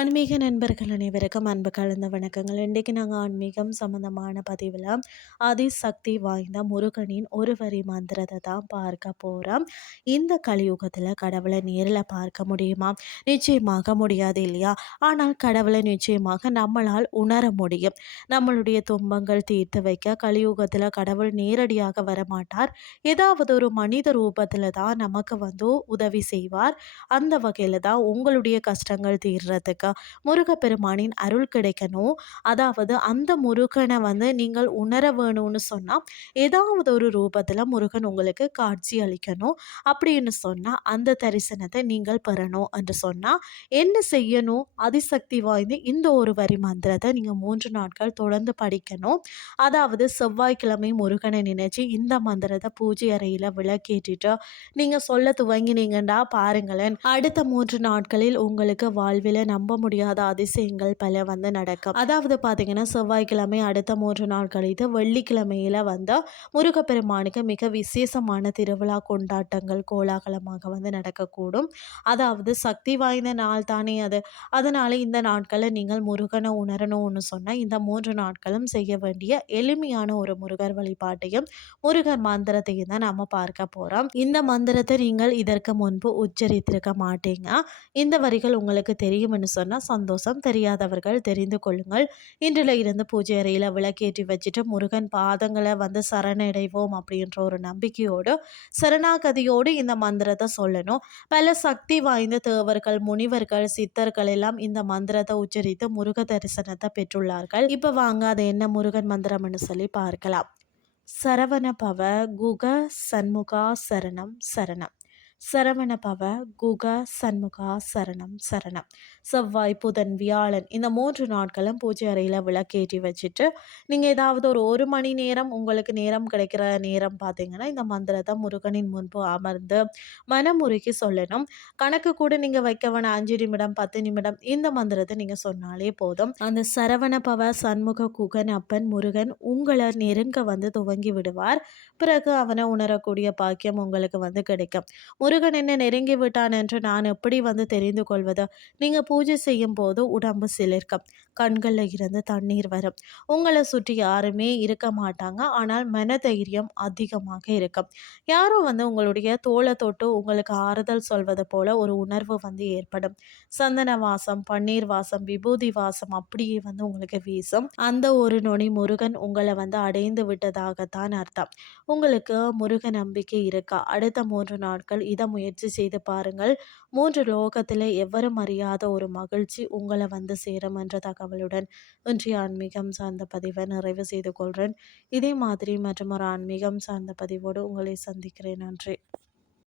ஆன்மீக நண்பர்கள் அனைவருக்கும் அன்பு கலந்த வணக்கங்கள். இன்றைக்கு நாங்கள் ஆன்மீகம் சம்மந்தமான பதிவில் அதிசக்தி வாய்ந்த முருகனின் ஒரு வரி மந்திரத்தை தான் பார்க்க போகிறோம் இந்த கலியுகத்தில் கடவுளை நேரில் பார்க்க முடியுமா? நிச்சயமாக முடியாது இல்லையா? ஆனால் கடவுளை நிச்சயமாக நம்மளால் உணர முடியும். நம்மளுடைய துன்பங்கள் தீர்த்து வைக்க கலியுகத்தில் கடவுள் நேரடியாக வரமாட்டார். ஏதாவது ஒரு மனித ரூபத்தில் தான் நமக்கு வந்து உதவி செய்வார். அந்த வகையில் தான் உங்களுடைய கஷ்டங்கள் தீர்றதுக்கு முருகப்பெருமானின் அருள் கிடைக்கணும். அதாவது அந்த முருகனை வந்து நீங்கள் உணர வேணும்னு சொன்னால் ஏதாவது ஒரு ரூபத்தில் முருகன் உங்களுக்கு காட்சி அளிக்கணும். அப்படின்னு சொன்னால் அந்த தரிசனத்தை நீங்கள் பெறணும் என்று சொன்னால் என்ன செய்யணும்? அதிசக்தி வாய்ந்து இந்த ஒரு வரி மந்திரத்தை நீங்கள் மூன்று நாட்கள் தொடர்ந்து படிக்கணும். அதாவது செவ்வாய்க்கிழமை முருகனை நினைச்சு இந்த மந்திரத்தை பூஜை அறையில் விளக்கேற்றிட்டு நீங்கள் சொல்ல துவங்கினீங்கண்டா பாருங்களேன் அடுத்த மூன்று நாட்களில் உங்களுக்கு வாழ்வில் நம்ப முடியாத அதிசயங்கள் பல வந்து நடக்கும். அதாவது பார்த்தீங்கன்னா செவ்வாய்க்கிழமை அடுத்த மூன்று நாள் கழித்து வெள்ளிக்கிழமையில வந்து முருகப்பெருமானுக்கு மிக விசேஷமான திருவிழா கொண்டாட்டங்கள் கோலாகலமாக வந்து நடக்கக்கூடும். அதாவது சக்தி வாய்ந்த நாள் தானே அது. அதனால இந்த நாட்களில் நீங்கள் முருகனை உணரணும்னு சொன்னால் இந்த மூன்று நாட்களும் செய்ய வேண்டிய எளிமையான ஒரு முருகர் வழிபாட்டையும் முருகர் மந்திரத்தையும் தான் நம்ம பார்க்க போகிறோம் இந்த மந்திரத்தை நீங்கள் இதற்கு முன்பு உச்சரித்திருக்க மாட்டீங்க. இந்த வரிகள் உங்களுக்கு தெரியும் சொன்னால் சந்தோஷம் தெரியாதவர்கள் தெரிந்து கொள்ளுங்கள். இன்றில் இருந்து பூஜை அறையில் விளக்கேற்றி வச்சுட்டு முருகன் பாதங்களை வந்து சரணடைவோம் அப்படின்ற ஒரு நம்பிக்கையோடு சரணாகதியோடு இந்த மந்திரத்தை சொல்லணும். பல சக்தி வாய்ந்த தேவர்கள் முனிவர்கள் சித்தர்கள் எல்லாம் இந்த மந்திரத்தை உச்சரித்து முருக தரிசனத்தை பெற்றுள்ளார்கள். இப்போ வாங்க அது என்ன முருகன் மந்திரம்னு சொல்லி பார்க்கலாம். சரவண பவ குக சண்முகா சரணம் சரணம். சரவண பவ குக சண்முகா சரணம் சரணம். செவ்வாய் புதன் வியாழன் இந்த மூன்று நாட்களும் பூஜை அறையில் விளக்கேற்றி வச்சுட்டு நீங்கள் ஏதாவது ஒரு ஒரு மணி நேரம் உங்களுக்கு நேரம் கிடைக்கிற நேரம் பார்த்தீங்கன்னா இந்த மந்திரத்தை முருகனின் முன்பு அமர்ந்து மனமுருகி சொல்லணும். கணக்கு கூட நீங்கள் வைக்க வேணாம் அஞ்சு நிமிடம் பத்து நிமிடம் இந்த மந்திரத்தை நீங்கள் சொன்னாலே போதும். அந்த சரவண பவ சண்முக குகன் அப்பன் முருகன் உங்களை நெருங்க வந்து துவங்கி விடுவார். பிறகு அவனை உணரக்கூடிய பாக்கியம் உங்களுக்கு வந்து கிடைக்கும். முருகன் என்ன நெருங்கி விட்டான் என்று நான் எப்படி வந்து தெரிந்து கொள்வது? நீங்கள் பூஜை செய்யும் போது உடம்பு சிலிர்க்கும். கண்களில் இருந்து தண்ணீர் வரும். உங்களை சுற்றி யாருமே இருக்க மாட்டாங்க. ஆனால் மன தைரியம் அதிகமாக இருக்கும். யாரும் வந்து உங்களுடைய தோலை தொட்டு உங்களுக்கு ஆறுதல் சொல்வது போல ஒரு உணர்வு வந்து ஏற்படும். சந்தன வாசம் பன்னீர் வாசம் விபூதி வாசம் அப்படியே வந்து உங்களுக்கு வீசும். அந்த ஒரு நொனி முருகன் உங்களை வந்து அடைந்து விட்டதாகத்தான் அர்த்தம். உங்களுக்கு முருக நம்பிக்கை இருக்கா? அடுத்த மூன்று நாட்கள் இது முயற்சி செய்து பாருங்கள். மூன்று லோகத்தில் எவரும் அறியாத ஒரு மகிழ்ச்சி உங்களை வந்து சேரும் என்ற தகவலுடன் இன்றைய ஆன்மீகம் சார்ந்த பதிவை நிறைவு செய்து கொள்கிறேன் இதே மாதிரி மற்றும் ஒரு ஆன்மீகம் சார்ந்த பதிவோடு உங்களை சந்திக்கிறேன். நன்றி.